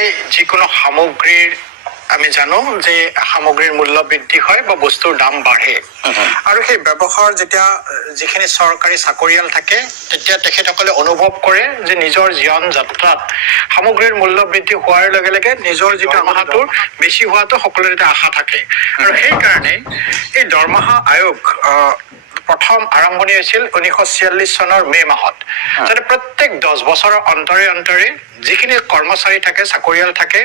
এই যিকোনো সামগ্ৰীৰ আমি জানো যে সামগ্ৰীৰ মূল্য বৃদ্ধি হয় বা বস্তুৰ দাম বাঢ়ে আৰু সেই ব্যৱহাৰ যেতিয়া যিখিনি চৰকাৰী চাকৰিয়াল থাকে তেতিয়া তেখেতসকলে অনুভৱ কৰে যে নিজৰ জীৱন যাত্ৰাত সামগ্ৰীৰ মূল্য বৃদ্ধি হোৱাৰ লগে লগে নিজৰ যিটো দৰমহাটোৰ বেছি হোৱাটো সকলোৰে এটা আশা থাকে আৰু সেইকাৰণে এই দৰমহা আয়োগ প্ৰথম আৰম্ভণি হৈছিল 1946 চনৰ মে মাহত যাতে প্ৰত্যেক 10 বছৰৰ অন্তৰে অন্তৰে যিখিনি কৰ্মচাৰী থাকে চাকৰিয়াল থাকে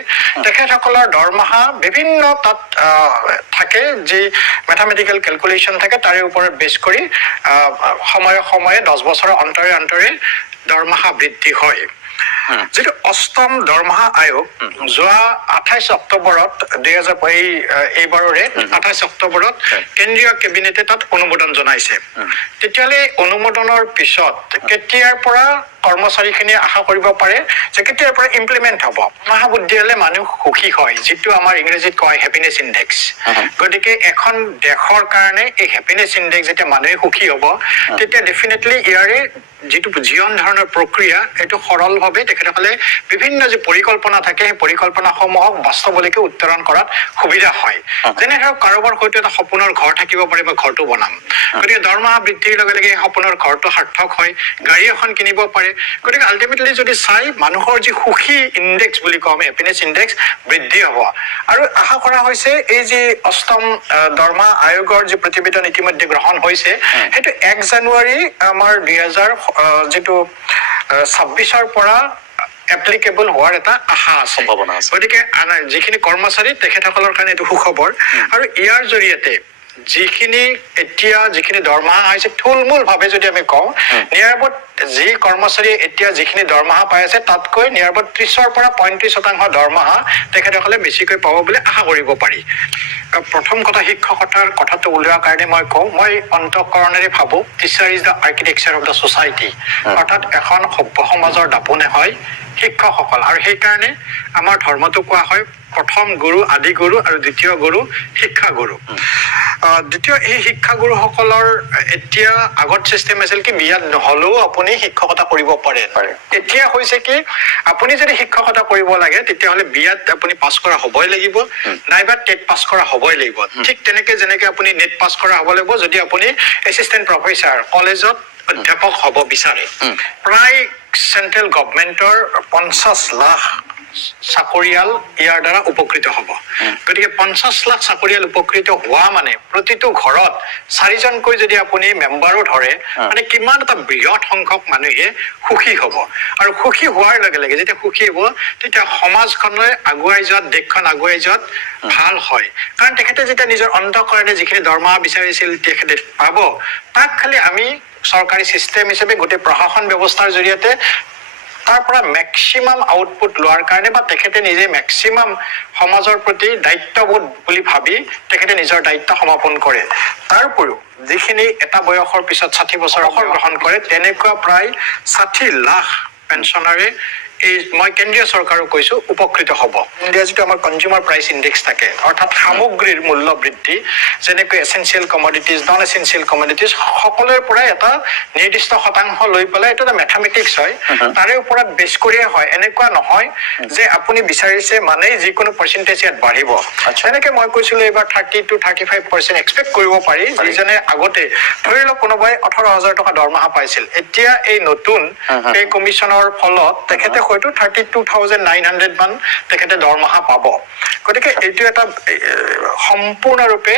তেখেতসকলৰ দৰমহা বিভিন্ন তাত থাকে যে ম্যাথমেটিক্যাল ক্যালকুলেশন থাকে তাৰে ওপৰত বেছ কৰি সময়ে সময়ে 10 বছৰৰ অন্তৰে অন্তৰে দৰমহা বৃদ্ধি হয় যেটো অষ্টম দৰমহা আয়োগ যোৱা 28 অক্টোবৰত 2000 এইবাৰৰে 28 অক্টোবৰত কেন্দ্ৰীয় কেবিনেটে তাত অনুমোদন জনাইছে তেতিয়ালে অনুমোদনৰ পিছত কেতিয়াৰ পৰা কৰ্মচাৰীখিনিয়ে আশা কৰিব পাৰে যে কেতিয়াৰ পৰা ইমপ্লিমেন্ট হ'ব মহাবিদ্যালয়লে মানুহ সুখী হয় যেটো আমাৰ ইংৰাজীত কয় হ্যাপিনেস ইনডেক্স গতিকে এখন দেশৰ কাৰণে এই হ্যাপিনেস ইনডেক্স যেতিয়া মানুহ সুখী হ'ব তেতিয়া ডেফিনেটলি ইয়াৰে যেটো জীবন ধাৰণৰ প্ৰক্ৰিয়া এটো সৰলভাৱে তেখেতসকলে বিভিন্ন যে পৰিকল্পনা থাকে সেই পৰিকল্পনাসমূহক বাস্তৱলৈকে উত্তৰণ কৰাত সুবিধা হয় যেনে ধৰক কাৰোবাৰ হয়তো এটা সপোনৰ ঘৰ থাকিব পাৰে বা ঘৰটো বনাম গতিকে দৰমহা বৃদ্ধিৰ লগে লগে সপোনৰ ঘৰটো সাৰ্থক হয় গাড়ী এখন কিনিব পাৰে গতিকে আলটিমেটলি যদি চাই মানুহৰ যে সুখী ইনডেক্স বুলি কম হ্যাপিনেস ইনডেক্স বৃদ্ধি হ'ব আৰু আশা কৰা হৈছে এই যে অষ্টম দৰমহা আয়োগৰ যে প্ৰতিবেদন ইতিমধ্যে গ্ৰহণ হৈছে হেতু 1 জানুৱাৰী আমাৰ 2000 যেটো 26ৰ পৰা এপ্লিকেবল হোৱাৰ এটা আশা আছে সম্ভাৱনা আছে গতিকে যিখিনি কৰ্মচাৰী তেখেতসকলৰ কাৰণে এটো সুখবৰ আৰু ইয়াৰ জৰিয়তে যিখিনি এতিয়া যিখিনি দৰমহা হৈছে থুলমূল ভাৱে যদি আমি কওঁ নিয়াৰবত যি কৰ্মচাৰী এতিয়া যিখিনি দৰমহা পাই আছে তাতকৈ নিয়াৰবত 30ৰ পৰা 35% দৰমহা তেখেতসকলে বেছিকৈ পাব বুলি আশা কৰিব পাৰি প্ৰথম কথা শিক্ষকতাৰ কথাটো উল্লেখৰ কাৰণে মই কওঁ মই অন্তঃকৰণেৰে ভাবো teacher is the architecture of the society অৰ্থাৎ এখন সভ্য সমাজৰ দাপোনে হয় শিক্ষকসকল আৰু সেই কাৰণে আমাৰ ধৰ্মটো কোৱা হয় প্ৰথম গুৰু আদি গুৰু আৰু দ্বিতীয় গুৰু শিক্ষা গুৰু দ্বিতীয় এই শিক্ষা গুৰুসকলৰ এতিয়া আগত সিস্টেম আছিল কি বিয়াত নহলেও আপুনি শিক্ষকতা কৰিব পাৰে এতিয়া হৈছে কি আপুনি যদি শিক্ষকতা কৰিব লাগে তেতিয়া হলে বিয়াত আপুনি পাছ কৰা হ'বই লাগিব নাইবা টেট পাছ কৰা হ'বই লাগিব ঠিক তেনেকে যেনেকে আপুনি নেট পাছ কৰা হ'ব লাগিব যদি আপুনি এসিস্ট্যান্ট প্ৰফেসৰ কলেজত অধ্যাপক হ'ব বিচাৰে প্ৰায় সেন্ট্ৰাল গভৰ্নমেন্টৰ 50 লাখ চাকৰিয়াল ইয়াৰ দ্বাৰা উপকৃত হ'ব গতিকে 50 লাখ চাকৰিয়াল উপকৃত হোৱা মানে প্ৰতিটো ঘৰত 4 জনকৈ যদি আপুনি মেম্বাৰো ধৰে মানে কিমান এটা বৃহৎ সংখ্যক মানুহে সুখী হ'ব আৰু সুখী হোৱাৰ লগে লগে যেতিয়া সুখী হ'ব তেতিয়া সমাজখনলৈ আগুৱাই যোৱাত দেশখন আগুৱাই যোৱাত ভাল হয় কাৰণ তেখেতে যেতিয়া নিজৰ অন্তঃকৰণে যিখিনি দৰমহা বিচাৰিছিল তেখেতে পাব তাক খালি আমি চৰকাৰী সিস্টেম হিচাপে গোটেই প্ৰশাসন ব্যৱস্থাৰ জৰিয়তে তাৰ পৰা ম্যাক্সিমাম আউটপুট লোৱাৰ কাৰণে বা তেখেতে নিজে ম্যাক্সিমাম সমাজৰ প্ৰতি দায়িত্ববোধ বুলি ভাবি তেখেতে নিজৰ দায়িত্ব সমাপন কৰে তাৰ উপৰিও যিখিনি এটা বয়সৰ পিছত 60 বছৰ গ্ৰহণ কৰে তেনেকুৱা প্ৰায় 60 লাখ পেনশনাৰে এই মই কেন্দ্ৰীয় চৰকাৰক কৈছো উপকৃত হ'ব ইণ্ডিয়া যেটো আমাৰ কনজিউমাৰ প্ৰাইস ইনডেক্স থাকে অৰ্থাৎ সামগ্ৰীৰ মূল্য বৃদ্ধি যেনেকৈ essential commodities non essential commodities সকলোৰ পৰা এটা নিৰ্দিষ্ট শতাংশ লৈ পেলাই এটা ম্যাথমেটিক্স হয় তাৰে ওপৰত বেছ কৰি হয় এনেকুৱা নহয় যে আপুনি বিচাৰিছে মানে যিকোনো পাৰ্চেন্টেজ ইয়াত বাঢ়িব যেনেকৈ মই কৈছিলো এবাৰ 30 to 35% এক্সপেক্ট কৰিব পাৰি যিজনে আগতে ধৰি লওক কোনোবাই 18000 টকা দৰমহা পাইছিল এতিয়া এই নতুন পে কমিশনৰ ফলত তেখেতে হয়তো 32900 মান তেখেতে দৰমহা পাব গতিকে এইটো এটা সম্পূৰ্ণৰূপে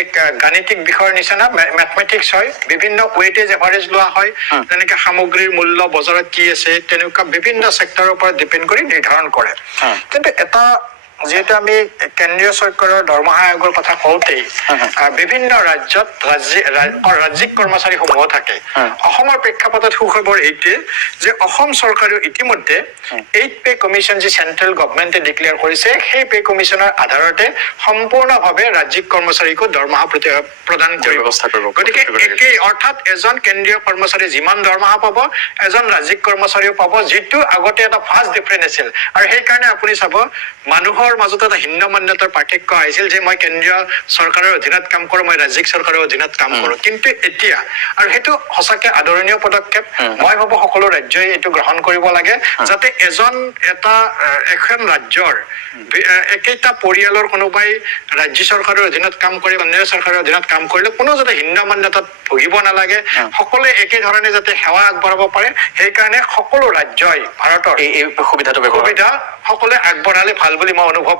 এক গাণিতিক বিষয়ৰ নিচিনা ম্যাথমেটিক্স হয় বিভিন্ন ওয়েটেজ এভাৰেজ লোৱা হয় যেনেকৈ সামগ্ৰীৰ মূল্য বজাৰত কি আছে তেনেকুৱা বিভিন্ন সেক্টৰৰ ওপৰত ডিপেন্ড কৰি নিৰ্ধাৰণ কৰে কিন্তু এটা যেটা আমি কেন্দ্ৰীয় চৰকাৰৰ দৰমহা আয়োগৰ কথা কওঁতে বিভিন্ন ৰাজ্যত ৰাজ্যিক কৰ্মচাৰী সমূহ থাকে অসমৰ প্ৰেক্ষাপটত সুখবৰ এইটোৱে যে অসম চৰকাৰে ইতিমধ্যে 8 পে কমিশন যে সেন্ট্ৰাল গভৰ্নমেন্টে ডিক্লেয়াৰ কৰিছে সেই পে কমিশনৰ আধাৰতে সম্পূৰ্ণভাৱে ৰাজ্যিক কৰ্মচাৰীক দৰমহা প্ৰদান কৰিব ব্যৱস্থা কৰিব গতিকে একেই অৰ্থাৎ এজন কেন্দ্ৰীয় কৰ্মচাৰী যিমান দৰমহা পাব এজন ৰাজ্যিক কৰ্মচাৰীও পাব যেটো আগতে এটা ফাষ্ট ডিফাৰেন্স আছিল আৰু সেই কাৰণে আপুনি চাব মানুহৰ মানুহৰ মাজত এটা ভিন্ন মান্যতাৰ পাৰ্থক্য আহিছিল যে মই কেন্দ্ৰীয় চৰকাৰৰ অধীনত কাম কৰোঁ, মই ৰাজ্যিক চৰকাৰৰ অধীনত কাম কৰোঁ। কিন্তু এতিয়া, আৰু সেইটো সঁচাকে আদৰণীয় পদক্ষেপ, মই ভাবো সকলো ৰাজ্যই এইটো গ্ৰহণ কৰিব লাগে, যাতে এখন ৰাজ্যৰ একেটা পৰিয়ালৰ কোনোবাই ৰাজ্য চৰকাৰৰ অধীনত কাম কৰি কেন্দ্ৰীয় চৰকাৰৰ অধীনত কাম কৰিলে কোনো যাতে ভিন্ন মান্যতাত ভুগিব নালাগে, সকলোৱে একেধৰণে যাতে সেৱা আগবঢ়াব পাৰে, সেইকাৰণে সকলো ৰাজ্যই ভাৰতৰ এই সুবিধা সকলোৱে আগবঢ়ালে ভাল বুলি মই অনুভৱ